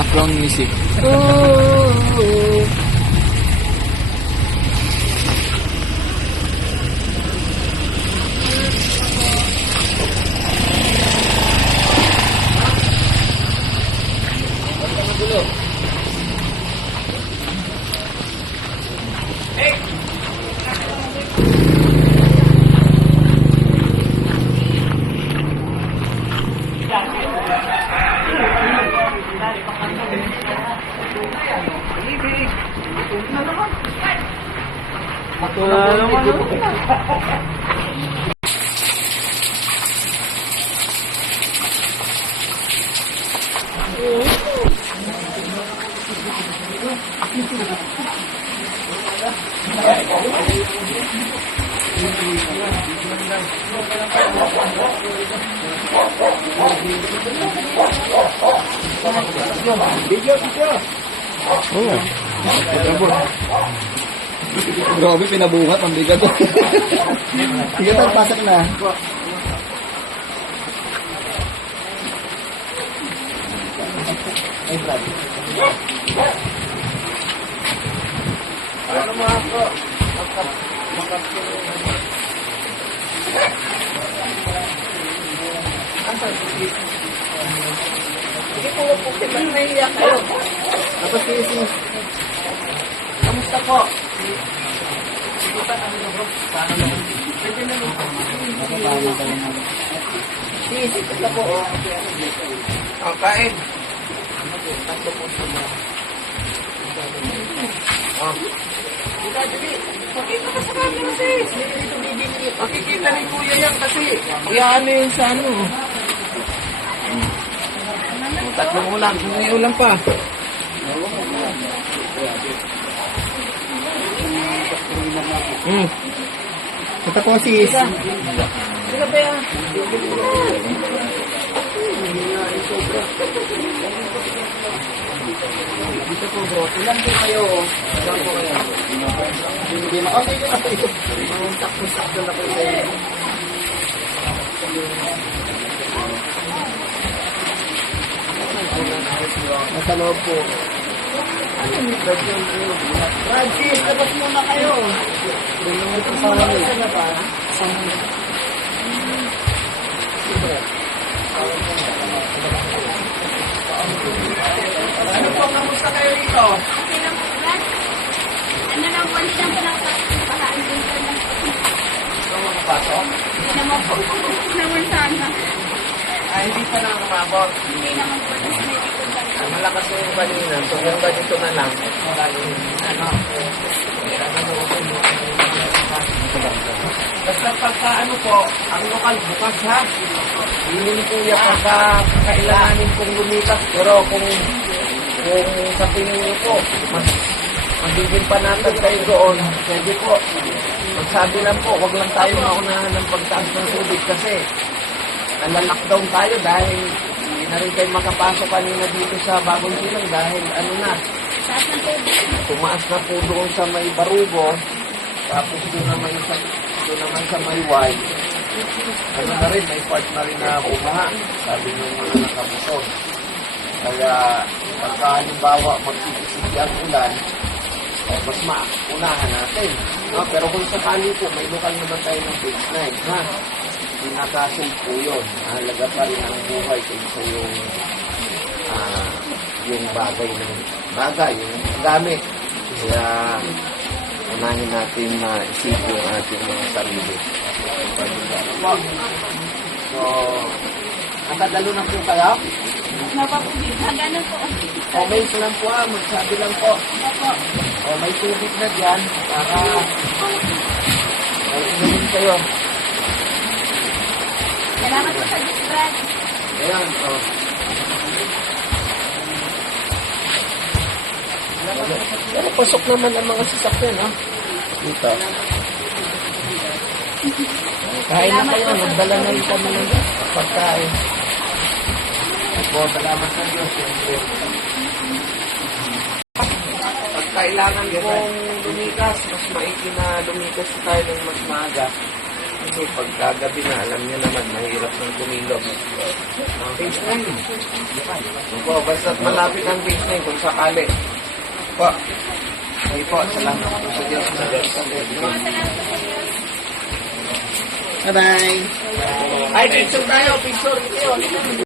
background music. Grabe, pinabuhat. Ang bigat. Sige, pasok na. Ay, Brad. Ano mo ako? Sige po, bakit nahihiya kayo? Tapos sige. Kamusta po? Sige pa namin bro. Paano naman? Pwede na nung sige, basta po. Ang kain. Tatlo po sila. Pakita ka sa camera, sis. Makikita ni Kuya yan kasi. Iyaano yun sa ano. Tatlong ulam. May ulam pa. Ito po sis. Sino ba yan? Dito po bro. Ilan po kayo? Ilan po kayo? Hindi na. Okay na kayo. Sakto na po kayo. Nasa loob po. Ano yung version? Francis, labas muna kayo. Ito sa mga na pa. Ano po, kamusta kayo dito? Okay lang po, Brad. Ano lang po, hindi lang po nakapakaan din po lang po. Gusto mo makapasok? Hindi naman po. Naman sana. Ay, hindi pa na kumabot. Hindi naman po. Tapos may ikot lang. Malakas na yung kanina. So, yung ganito na lang. Basta pagka ano po, ang lokal bukas ha. Hindi ni Kuya pagka kailanganin pong lumitas. Pero kung sa tingin niyo po, magiging panatag kayo doon, pwede po. Magsabi lang po, wag lang tayo maunahan ng pagtaas ng tubig kasi nalalockdown tayo dahil hindi na rin kayo makapasok kanina dito sa Bagong Silang dahil ano na, Taas ng tubig. tumaas na po doon sa may Barugo, tapos doon naman sa may Y. Ano na rin, may part na rin na bumaha, sabi nyo mga nakamotor. Kaya pagka halimbawa magsisigil ang ulan, mas maunahan natin. No? Pero kung sakali po, may lokal naman tayo ng baseline. Ha? Pinakasafe po yun. Mahalaga pa rin ang buhay kaysa yung bagay, yung gamit. Kaya unahin natin na isip yung ating mga sarili. So, nakadalo na po kayo? Napapugit. Ganun po. Comment lang po magsabi lang po. Opo. O may tubig na dyan para may inumin kayo. Salamat po sa Diyos, Brad. Ayan, Pero pasok naman ang mga sasakyan, ha? Dito. Kain na kayo, nagdala na rin kami ng pagkain. Opo, salamat sa Diyos. Pag kailangan pong lumikas, mas maigi na lumikas tayo ng mas maaga. Kasi pagkagabi na, alam niyo naman, mahirap ng tumilog. Page 9. Opo, basta't malapit ang page 9 kung sakali. Po. Ay po, salamat po sa Diyos. Bye-bye. Ay, picture tayo, picture.